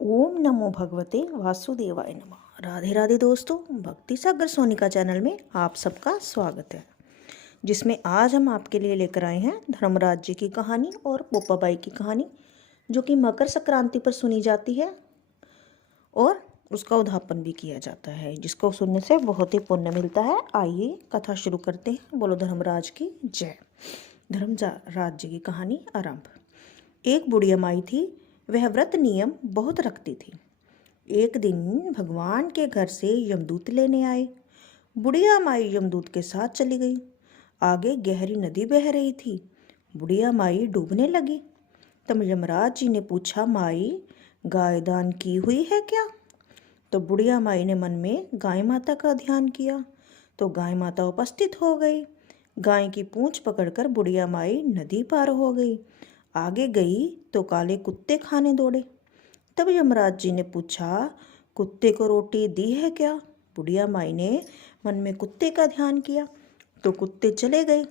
ओम नमो भगवते वासुदेवाय नमः। राधे राधे दोस्तों, भक्ति सागर सोनिका चैनल में आप सबका स्वागत है, जिसमें आज हम आपके लिए लेकर आए हैं धर्मराज जी की कहानी और पोपाबाई की कहानी, जो कि मकर संक्रांति पर सुनी जाती है और उसका उद्यापन भी किया जाता है, जिसको सुनने से बहुत ही पुण्य मिलता है। आइए कथा शुरू करते हैं। बोलो धर्मराज की जय। धर्मराज जी की कहानी आरंभ। एक बुढ़िया माई थी, वह व्रत नियम बहुत रखती थी। एक दिन भगवान के घर से यमदूत लेने आए। बुढ़िया माई यमदूत के साथ चली गई। आगे गहरी नदी बह रही थी। बुढ़िया माई डूबने लगी। तब यमराज जी ने पूछा, माई गाय दान की हुई है क्या? तो बुढ़िया माई ने मन में गाय माता का ध्यान किया तो गाय माता उपस्थित हो गई। गाय की पूंछ पकड़कर बुढ़िया माई नदी पार हो गई। आगे गई तो काले कुत्ते खाने दौड़े। तब यमराज जी ने पूछा, कुत्ते को रोटी दी है क्या? बुढ़िया माई ने मन में कुत्ते का ध्यान किया तो कुत्ते चले गए।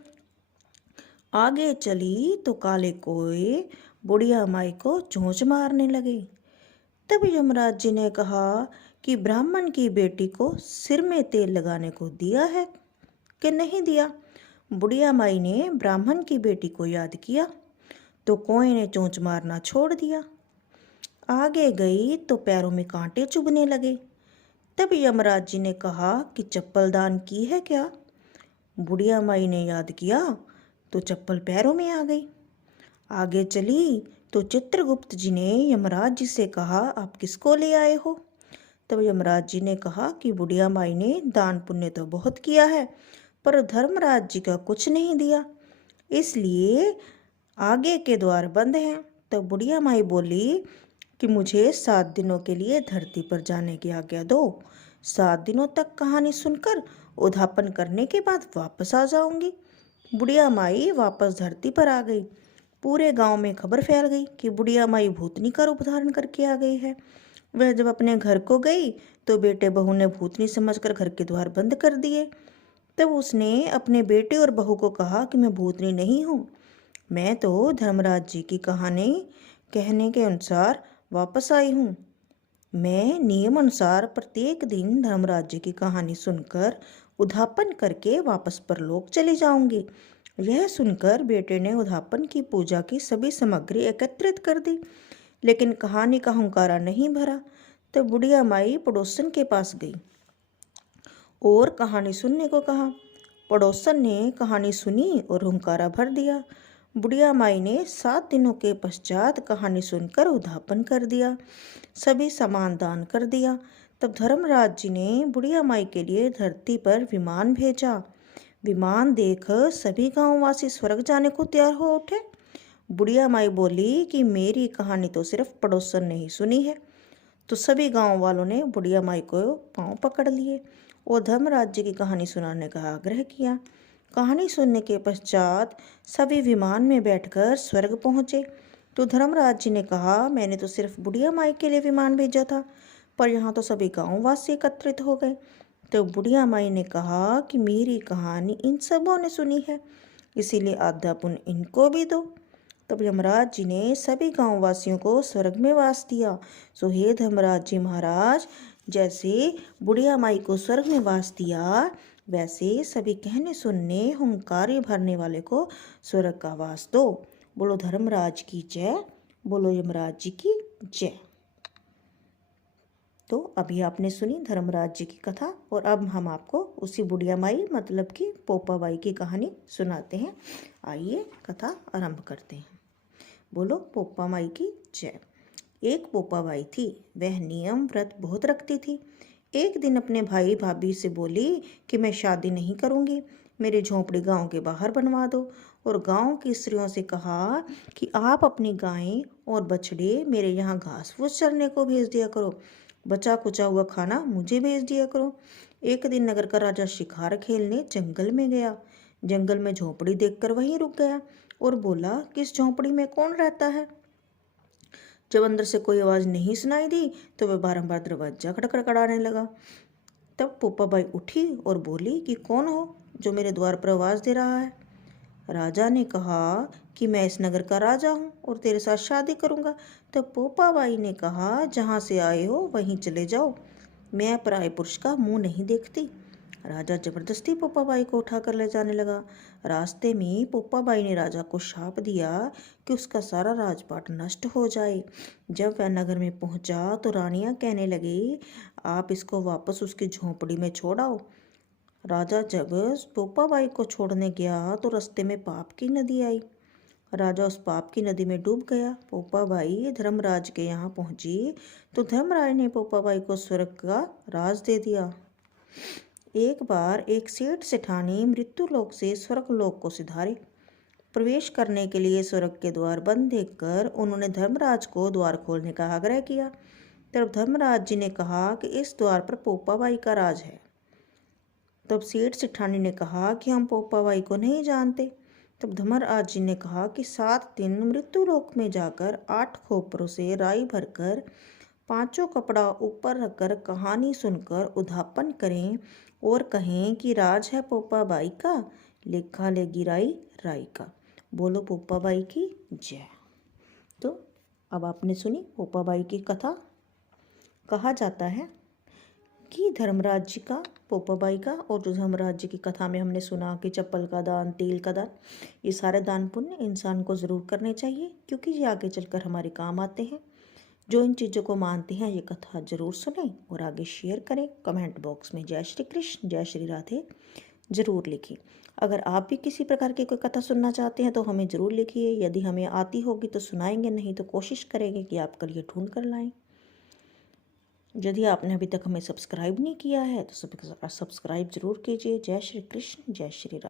आगे चली तो काले कोए बुढ़िया माई को चोंच मारने लगे। तब यमराज जी ने कहा कि ब्राह्मण की बेटी को सिर में तेल लगाने को दिया है कि नहीं दिया? बुढ़िया माई ने ब्राह्मण की बेटी को याद किया तो कोए ने चोंच मारना छोड़ दिया। आगे गई तो पैरों में कांटे चुभने लगे। तब यमराज जी ने कहा कि चप्पल दान की है क्या? बुढ़िया माई ने याद किया तो चप्पल पैरों में आ गई। आगे चली तो चित्रगुप्त जी ने यमराज जी से कहा, आप किसको ले आए हो? तब यमराज जी ने कहा कि बुढ़िया माई ने दान पुण्य तो बहुत किया है, पर धर्मराज जी का कुछ नहीं दिया, इसलिए आगे के द्वार बंद हैं। तब बुढ़िया माई बोली कि मुझे 7 दिनों के लिए धरती पर जाने की आज्ञा दो। 7 दिनों तक कहानी सुनकर उद्यापन करने के बाद वापस आ जाऊंगी। बुढ़िया माई वापस धरती पर आ गई। पूरे गांव में खबर फैल गई कि बुढ़िया माई भूतनी का रूप धारण करके आ गई है। वह जब अपने घर को गई तो बेटे बहू ने भूतनी समझकर घर के द्वार बंद कर दिए। तब उसने अपने बेटे और बहू को कहा कि मैं भूतनी नहीं हूँ, मैं तो धर्मराज जी की कहानी कहने के अनुसार वापस आई हूँ। मैं नियम अनुसार प्रत्येक दिन धर्मराज जी की कहानी सुनकर उद्यापन करके वापस परलोक चली जाऊंगी। यह सुनकर बेटे ने उद्यापन की पूजा की सभी सामग्री एकत्रित कर दी, लेकिन कहानी का हुंकारा नहीं भरा। तब बुढ़िया माई पड़ोसन के पास गई और कहानी सुनने को कहा। पड़ोसन ने कहानी सुनी और हुंकारा भर दिया। बुढ़िया माई ने 7 दिनों के पश्चात कहानी सुनकर उद्यापन कर दिया, सभी सामान दान कर दिया। तब धर्मराज जी ने बुढ़िया माई के लिए धरती पर विमान भेजा। विमान देख सभी गांववासी स्वर्ग जाने को तैयार हो उठे। बुढ़िया माई बोली कि मेरी कहानी तो सिर्फ पड़ोसन ने ही सुनी है। तो सभी गांव वालों ने बुढ़िया माई को पांव पकड़ लिए और धर्मराज जी की कहानी सुनाने का आग्रह किया। कहानी सुनने के पश्चात सभी विमान में बैठकर स्वर्ग पहुँचे। तो धर्मराज जी ने कहा, मैंने तो सिर्फ बुढ़िया माई के लिए विमान भेजा था, पर यहाँ तो सभी गांववासी एकत्रित हो गए। तो बुढ़िया माई ने कहा कि मेरी कहानी इन सबों ने सुनी है, इसीलिए आधा पुण्य इनको भी दो। तब यमराज जी ने सभी गांववासियों को स्वर्ग में वास दिया। सो हे धर्मराज जी महाराज, जैसे बुढ़िया माई को स्वर्ग में वास दिया, वैसे सभी कहने सुनने हुंकार भरने वाले को स्वर्ग का वास दो। बोलो धर्मराज की जय, बोलो यमराज जी की जय। तो अभी आपने सुनी धर्मराज जी की कथा, और अब हम आपको उसी बुढ़िया माई मतलब कि पोपाबाई की कहानी सुनाते हैं। आइए कथा आरंभ करते हैं। बोलो पोपा माई की जय। एक पोपाबाई थी, वह नियम व्रत बहुत रखती थी। एक दिन अपने भाई भाभी से बोली कि मैं शादी नहीं करूँगी, मेरी झोंपड़ी गांव के बाहर बनवा दो। और गांव की स्त्रियों से कहा कि आप अपनी गायें और बछड़े मेरे यहाँ घास फूस चरने को भेज दिया करो, बचा कुचा हुआ खाना मुझे भेज दिया करो। एक दिन नगर का राजा शिकार खेलने जंगल में गया। जंगल में झोंपड़ी देखकर वहीं रुक गया और बोला कि इस झोंपड़ी में कौन रहता है? जब अंदर से कोई आवाज़ नहीं सुनाई दी तो वह बारंबार दरवाजा खड़खड़ाने लगा। तब पोपाबाई उठी और बोली कि कौन हो जो मेरे द्वार पर आवाज़ दे रहा है? राजा ने कहा कि मैं इस नगर का राजा हूँ और तेरे साथ शादी करूँगा। तब पोपाबाई ने कहा, जहाँ से आए हो वहीं चले जाओ, मैं पराये पुरुष का मुंह नहीं देखती। राजा जबरदस्ती पोपाबाई को उठाकर ले जाने लगा। रास्ते में पोपाबाई ने राजा को शाप दिया कि उसका सारा राजपाट नष्ट हो जाए। जब वह नगर में पहुंचा तो रानियां कहने लगी, आप इसको वापस उसकी झोंपड़ी में छोड़ आओ। राजा जब पोपाबाई को छोड़ने गया तो रास्ते में पाप की नदी आई। राजा उस पाप की नदी में डूब गया। पोपाबाई धर्मराज के यहाँ पहुंची तो धर्मराज ने पोपाबाई को स्वर्ग का राज दे दिया। एक बार एक सेठ सेठानी मृत्युलोक से स्वर्गलोक को सिधारे। प्रवेश करने के लिए स्वर्ग के द्वार बंद देखकर उन्होंने धर्मराज को द्वार खोलने का आग्रह किया। तब धर्मराज जी ने कहा कि इस द्वार पर पोपाबाई का राज है। तब सेठ सेठानी ने कहा कि हम पोपाबाई को नहीं जानते। तब धर्मराज जी ने कहा कि 7 दिन मृत्युलोक में जाकर 8 खोपरों से राई भरकर 5 कपड़ा ऊपर रखकर कहानी सुनकर उद्यापन करें और कहें कि राज है पोपाबाई का, लेखा लेगी राई राई का। बोलो पोपाबाई की जय। तो अब आपने सुनी पोपाबाई की कथा। कहा जाता है कि धर्मराज जी का, पोपाबाई का, और जो धर्मराज जी की कथा में हमने सुना कि चप्पल का दान, तेल का दान, ये सारे दान पुण्य इंसान को ज़रूर करने चाहिए, क्योंकि ये आगे चलकर हमारे काम आते हैं। जो इन चीज़ों को मानते हैं ये कथा जरूर सुनें और आगे शेयर करें। कमेंट बॉक्स में जय श्री कृष्ण, जय श्री राधे ज़रूर लिखिए। अगर आप भी किसी प्रकार की कोई कथा सुनना चाहते हैं तो हमें ज़रूर लिखिए। यदि हमें आती होगी तो सुनाएंगे, नहीं तो कोशिश करेंगे कि आपके लिए ढूंढ कर लाएं। यदि आपने अभी तक हमें सब्सक्राइब नहीं किया है तो सब्सक्राइब ज़रूर कीजिए। जय श्री कृष्ण, जय श्री राधे।